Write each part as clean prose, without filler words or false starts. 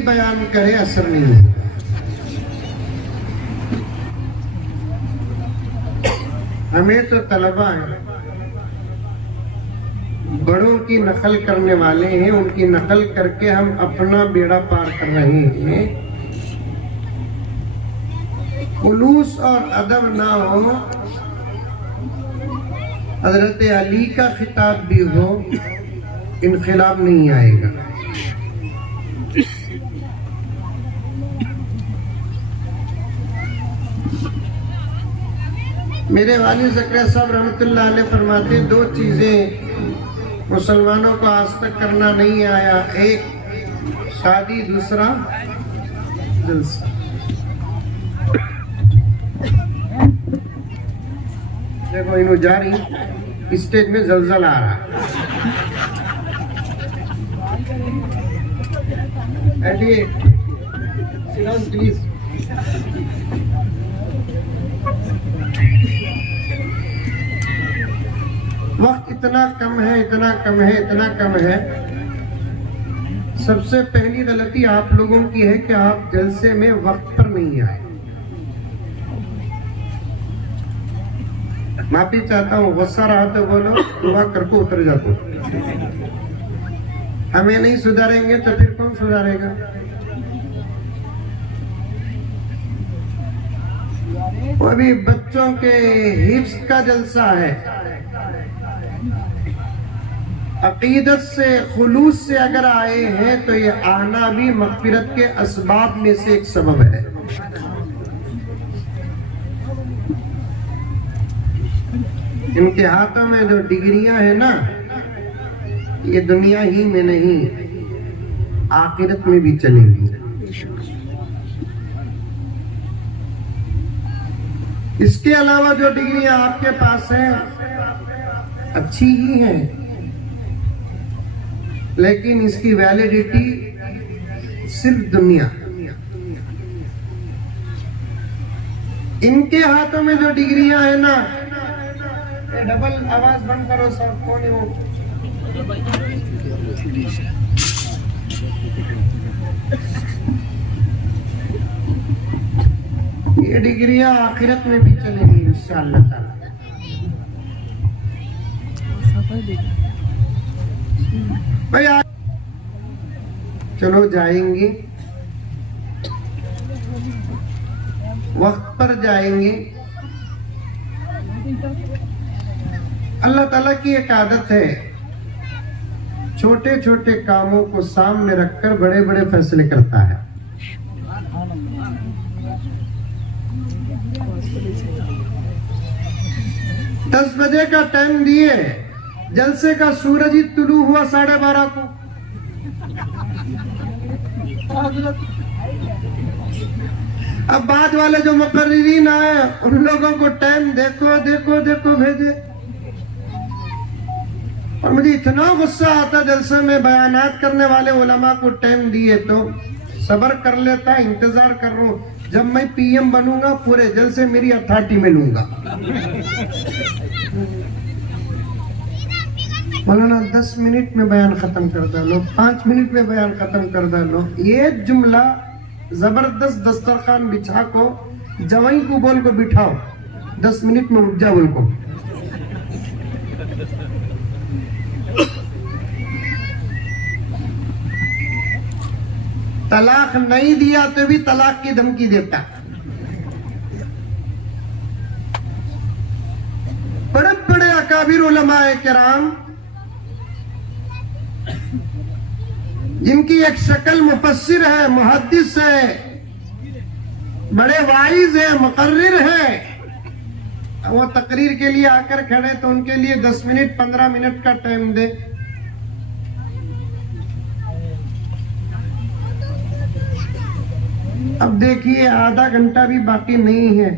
भी बयान करे असर नहीं होगा। हमें तो तलबा है, बड़ों की नकल करने वाले हैं, उनकी नकल करके हम अपना बेड़ा पार कर रहे हैं। खुलूस और अदब ना हो, हजरत अली का खिताब भी हो, इनकलाब नहीं आएगा। मेरे वालिद ज़करिया साहब रहमतुल्लाह अलैह फरमाते, दो चीजें मुसलमानों को आज तक करना नहीं आया, एक शादी, दूसरा जलसा। देखो इन्हों जा रही, स्टेज में जलजला आ रहा। प्लीज। वक्त इतना कम है, इतना कम है, इतना कम है। सबसे पहली गलती आप लोगों की है कि आप जलसे में वक्त पर नहीं आए। माफी चाहता हूँ, गुस्सा रहा तो बोलो, दुआ करके उतर जाता। हमें नहीं सुधारेंगे तो फिर कौन सुधारेगा? वो अभी बच्चों के हिफ्ज का जलसा है। अकीदत से, खुलूस से अगर आए हैं तो ये आना भी मग़फ़िरत के असबाब में से एक सबब है। इनके हाथों में जो डिग्रियां है ना, ये दुनिया ही में नहीं, आखिरत में भी चलेंगी। इसके अलावा जो डिग्रियां आपके पास हैं अच्छी ही हैं, लेकिन इसकी वैलिडिटी सिर्फ दुनिया। इनके हाथों में जो डिग्रियां है ना, ये डबल आवाज बंद करो सर, कौन है वो? ये डिग्रियां आखिरत में भी चलेंगी इंशाअल्लाह ताला। भाई चलो जाएंगे, वक्त पर जाएंगे। अल्लाह ताला की एक आदत है, छोटे छोटे कामों को सामने रखकर बड़े बड़े फैसले करता है। दस बजे का टाइम दिए, जलसे का सूरज ही तुलू हुआ 12:30 को। अब बाद वाले जो मुकर्रिरीन आए, उन लोगों को टाइम देखो देखो देखो भेजे। और मुझे इतना गुस्सा आता, जलसे में बयानात करने वाले उलमा को टाइम दिए तो सब्र कर लेता, इंतजार कर रहा हूं, जब मैं पीएम बनूंगा पूरे जलसे मेरी अथॉरिटी में लूंगा। मौलाना 10 मिनट में बयान खत्म कर डालो, 5 मिनट में बयान खत्म कर डालो। ये जुमला जबरदस्त दस्तरखान बिछा को जवाई को बोल को बिठाओ, 10 मिनट में उठ जा बोल को। तलाक नहीं दिया तो भी तलाक की धमकी देता। बड़े बड़े अकाबिर उलमाए किराम, जिनकी एक शक्ल मुफस्सिर है, मुहद्दिस है, बड़े वाइज है, मुकर्रिर है, वो तकरीर के लिए आकर खड़े तो उनके लिए 10 मिनट 15 मिनट का टाइम दे। अब देखिए आधा घंटा भी बाकी नहीं है,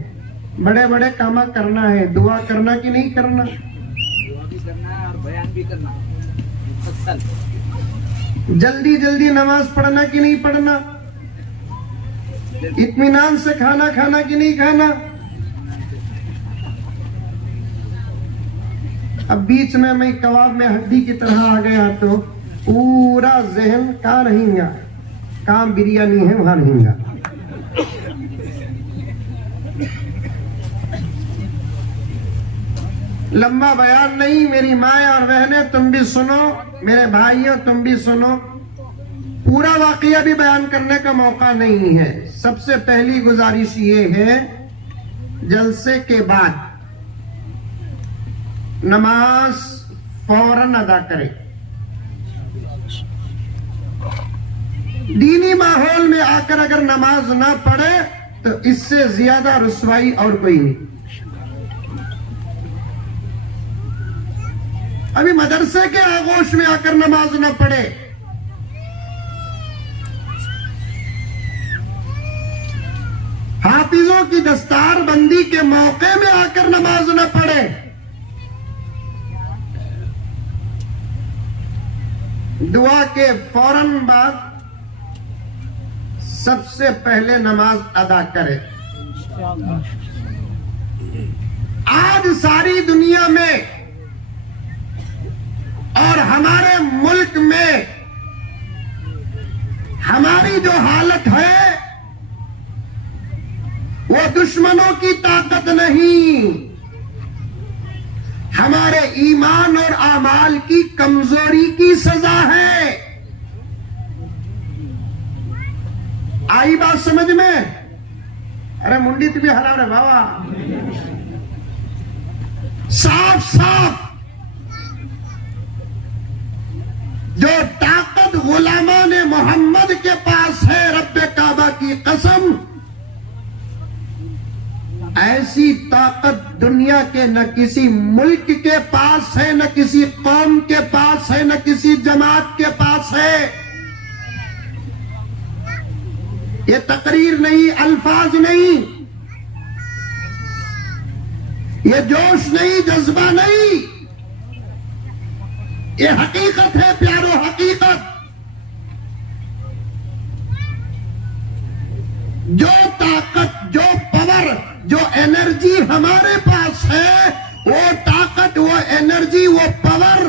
बड़े बड़े काम करना है। दुआ करना कि नहीं करना? दुआ भी करना और बयान भी करना। जल्दी जल्दी नमाज पढ़ना कि नहीं पढ़ना? इत्मीनान से खाना खाना कि नहीं खाना? अब बीच में मैं कबाब में हड्डी की तरह आ गया तो पूरा जहन कहाँ रहेगा? काम बिरयानी है वहां रहेगा। लंबा बयान नहीं, मेरी माए और बहनें तुम भी सुनो, मेरे भाइयों तुम भी सुनो। पूरा वाकया भी बयान करने का मौका नहीं है। सबसे पहली गुजारिश ये है, जलसे के बाद नमाज फौरन अदा करें। दीनी माहौल में आकर अगर नमाज ना पढ़े तो इससे ज्यादा रुसवाई और कोई नहीं। अभी मदरसे के आगोश में आकर नमाज ना पढ़े, हाफिजों की दस्तार बंदी के मौके में आकर नमाज न पढ़े, दुआ के फौरन बाद सबसे पहले नमाज अदा करें। आज सारी दुनिया में और हमारे मुल्क में हमारी जो हालत है वो दुश्मनों की ताकत नहीं, हमारे ईमान और आमाल की कमजोरी की सजा है। आई बात समझ में? अरे मुंडी तो भी हला रहे बाबा, साफ साफ जो ताकत गुलामान मोहम्मद के पास है, रब्बे काबा की कसम, ऐसी ताकत दुनिया के न किसी मुल्क के पास है, न किसी कौम के पास है, न किसी जमात के पास है। ये तकरीर नहीं, अल्फाज नहीं, ये जोश नहीं, जज्बा नहीं, ये हकीकत है प्यारो, हकीकत। जो ताकत, जो पावर, जो एनर्जी हमारे पास है, वो ताकत, वो एनर्जी, वो पावर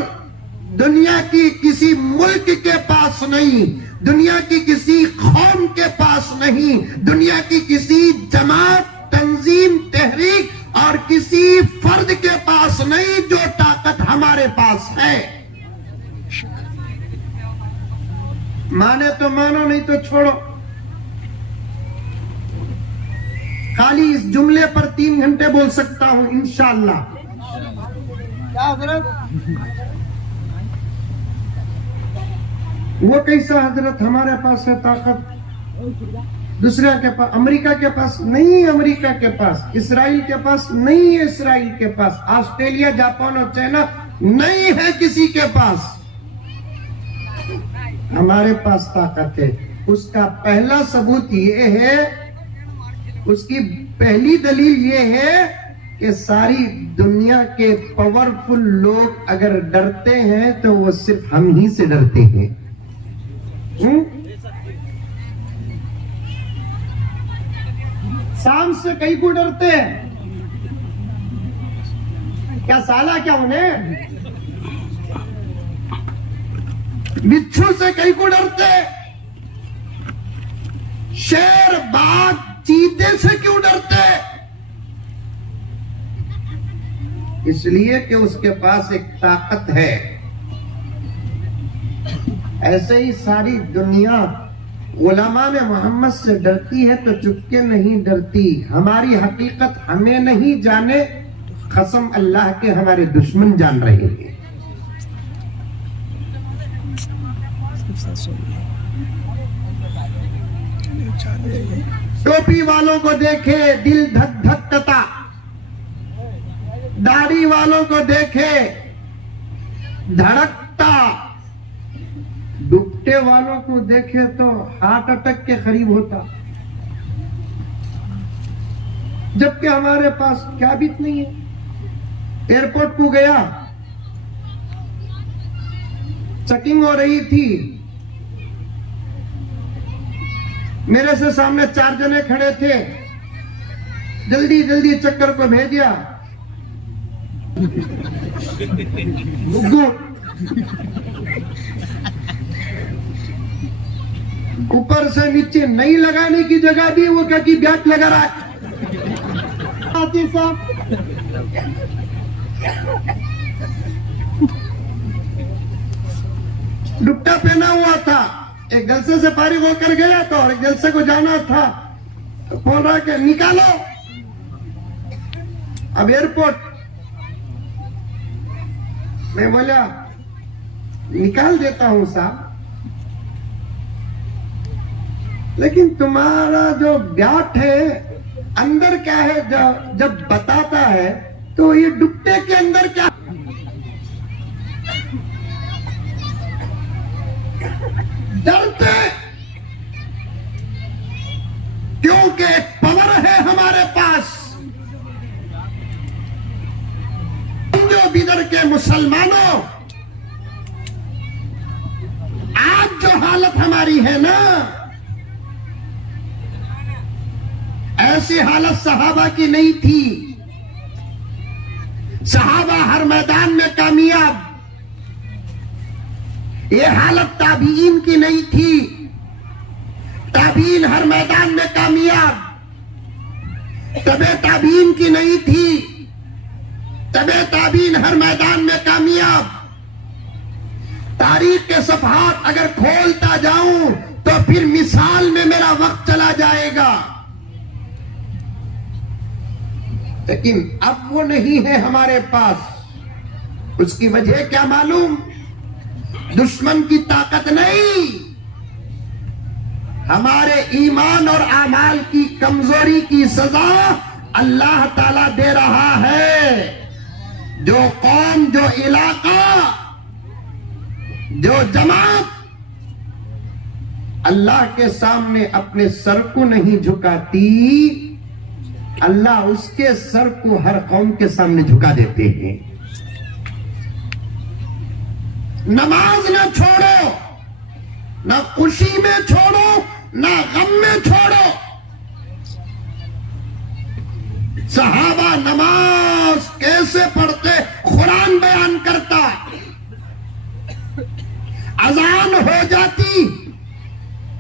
दुनिया की किसी मुल्क के पास नहीं, दुनिया की किसी कौम के पास नहीं, दुनिया की किसी जमात, तंजीम, तहरीक और किसी फर्द के पास नहीं। जो ताकत हमारे पास है, माने तो मानो, नहीं तो छोड़ो। खाली इस जुमले पर 3 घंटे बोल सकता हूं इंशाअल्लाह। क्या हजरत? वो कैसा हजरत? हमारे पास है ताकत, दूसरे के पास, अमेरिका के पास नहीं है, अमेरिका के पास, इसराइल के पास नहीं है, इसराइल के पास, ऑस्ट्रेलिया, जापान और चाइना नहीं है किसी के पास। हमारे पास ताकत है। उसका पहला सबूत ये है, उसकी पहली दलील ये है कि सारी दुनिया के पावरफुल लोग अगर डरते हैं तो वो सिर्फ हम ही से डरते हैं। सांप से कई को डरते हैं क्या? साला क्या उन्हें? बिच्छू से कई को डरते? शेर, बाघ, चीते से क्यों डरते? इसलिए कि उसके पास एक ताकत है। ऐसे ही सारी दुनिया उलमा-ए मोहम्मद से डरती है तो चुपके नहीं डरती। हमारी हकीकत हमें नहीं जाने, कसम अल्लाह के हमारे दुश्मन जान रहे हैं। टोपी वालों को देखे दिल धक धकता, दाढ़ी वालों को देखे धड़कता, दुपट्टे वालों को देखे तो हार्ट अटैक के करीब होता। जबकि हमारे पास क्या भी नहीं है। एयरपोर्ट को गया, चेकिंग हो रही थी, मेरे से सामने 4 जने खड़े थे, जल्दी जल्दी चक्कर को भेज दिया। ऊपर से नीचे नहीं लगाने की जगह भी वो क्या कि ब्याट लगा रहा है। आती साहब दुपट्टा पहना हुआ था, एक जलसे से फारिग होकर गया तो और एक जलसे को जाना था, तो बोल रहा कि निकालो। अब एयरपोर्ट मैं बोला निकाल देता हूं साहब, लेकिन तुम्हारा जो ब्याट है अंदर क्या है, जब बताता है तो ये दुपट्टे के अंदर क्या, डरते क्योंकि एक पावर है हमारे पास। जो बिदर के मुसलमानों, आज जो हालत हमारी है ना, ऐसी हालत सहाबा की नहीं थी। सहाबा हर मैदान में कामयाब, ये हालत ताबीन की नहीं थी। ताबीन हर मैदान में कामयाब, तबे ताबीन की नहीं थी। तबे ताबीन हर मैदान में कामयाब। तारीख के सफहात अगर खोलता जाऊं तो फिर मिसाल में मेरा वक्त चला जाएगा, लेकिन अब वो नहीं है हमारे पास। उसकी वजह क्या मालूम? दुश्मन की ताकत नहीं, हमारे ईमान और आमाल की कमजोरी की सजा अल्लाह ताला दे रहा है। जो कौम, जो इलाका, जो जमात अल्लाह के सामने अपने सर को नहीं झुकाती, अल्लाह उसके सर को हर कौम के सामने झुका देते हैं। नमाज ना छोड़ो, ना खुशी में छोड़ो, ना गम में छोड़ो। सहाबा नमाज कैसे पढ़ते, कुरान बयान करता। अजान हो जाती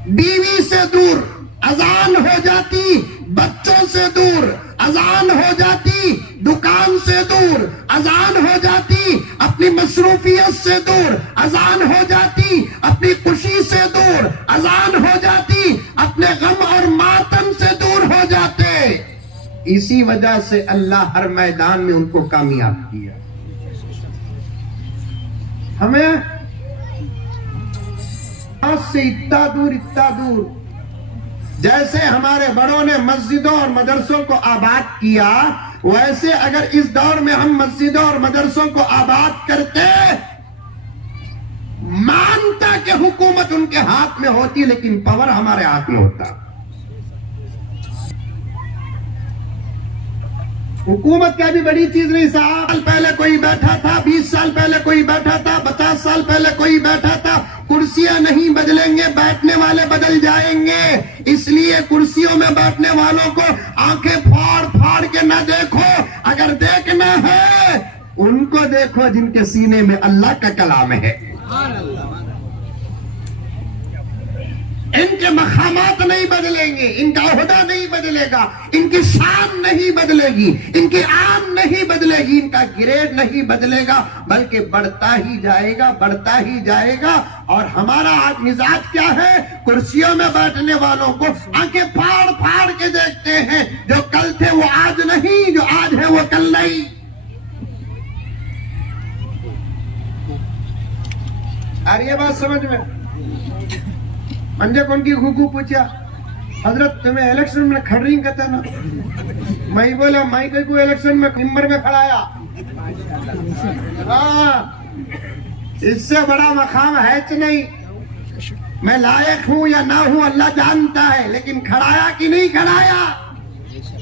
बीवी से दूर, अजान हो जाती बच्चों से दूर, अजान हो जाती दुकान से दूर, अजान हो जाती अपनी मसरूफियत से दूर, अजान हो जाती अपनी खुशी से दूर, अजान हो जाती अपने गम और मातम से दूर हो जाते। इसी वजह से अल्लाह हर मैदान में उनको कामयाब किया। हमें आज से इतना दूर, जैसे हमारे बड़ों ने मस्जिदों और मदरसों को आबाद किया, वैसे अगर इस दौर में हम मस्जिदों और मदरसों को आबाद करते, मानता कि हुकूमत उनके हाथ में होती, लेकिन पावर हमारे हाथ में होता। हुकूमत क्या भी बड़ी चीज नहीं साहब। साल पहले कोई बैठा था, 20 साल पहले कोई बैठा था, 50 साल पहले कोई बैठा था। कुर्सियां नहीं बदलेंगे, बैठने वाले बदल जाएंगे। इसलिए कुर्सियों में बैठने वालों को आंखें फाड़ फाड़ के न देखो। अगर देखना है उनको देखो जिनके सीने में अल्लाह का कलाम है। इनके मकामात नहीं बदलेंगे, इनका ओहदा नहीं बदलेगा, इनकी शान नहीं बदलेगी, इनकी आन नहीं बदलेगी, इनका ग्रेड नहीं बदलेगा, बल्कि बढ़ता ही जाएगा, बढ़ता ही जाएगा। और हमारा आज मिजाज क्या है? कुर्सियों में बैठने वालों को आंखें फाड़ फाड़ के देखते हैं। जो कल थे वो आज नहीं, जो आज है वो कल नहीं। अरे ये बात समझ में? मंजे कौन की घूघू पूछा, हजरत तुम्हें इलेक्शन में खड़ी कहता ना? मैं बोला मैं को इलेक्शन में मिंबर में खड़ाया। हाँ, इससे बड़ा मकाम है कि नहीं। मैं लायक हूं या ना हूं अल्लाह जानता है, लेकिन खड़ाया कि नहीं खड़ाया?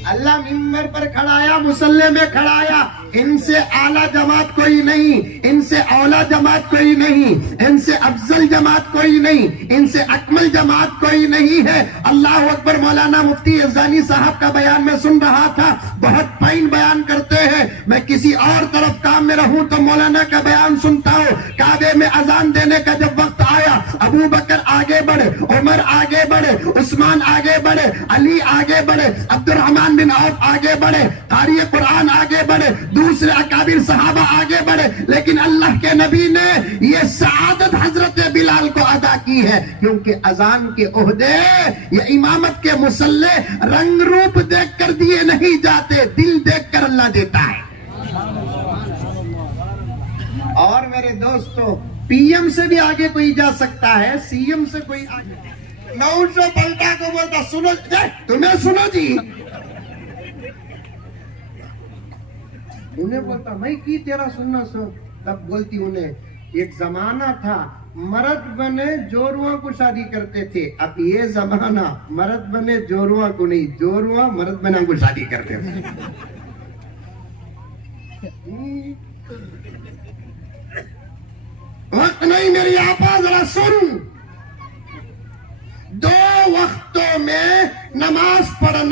अल्लाह मिंबर पर खड़ाया, मुसल्ले में खड़ाया। इनसे आला जमात कोई नहीं, इनसे औला जमात कोई नहीं, इनसे अफजल जमात कोई नहीं, इनसे अकमल जमात कोई नहीं है। अल्लाह अकबर। मौलाना मुफ्ती इज़ानी साहब का बयान में सुन रहा था, बहुत फाइन बयान करते हैं। मैं किसी और तरफ काम में रहूं तो मौलाना का बयान सुनता हूं। काबे में अजान देने का जब वक्त आया, अबू बकर आगे बढ़े, उमर आगे बढ़े, उस्मान आगे बढ़े, अली आगे बढ़े, अब्दुर्रहमान बिन औफ आगे बढ़े, कारी कुरान आगे बढ़े, दूसरे अकाबिर सहाबा आगे बढ़े, लेकिन अल्लाह के नबी ने ये सआदत हजरत बिलाल को अदा की है, क्योंकि अजान के ओहदे या इमामत के मुसल्ले रंग रूप देख कर दिए नहीं जाते, दिल देख कर अल्लाह देता है। और मेरे दोस्तों, पीएम से भी आगे कोई जा सकता है, सीएम से कोई आगे। नौशो पलटा को बोलता, सुनो तुम्हें, सुनो जी, उन्हें बोलता मैं की तेरा सुनना सुन। तब बोलती उन्हें, एक जमाना था मर्द बने जोरुआ को शादी करते थे, अब ये जमाना मर्द बने जोरुआ को नहीं, जोरुआ मर्द बना को शादी करते थे। वक्त नहीं मेरी आपा, जरा सुन। 2 वक्तों में नमाज पढ़ना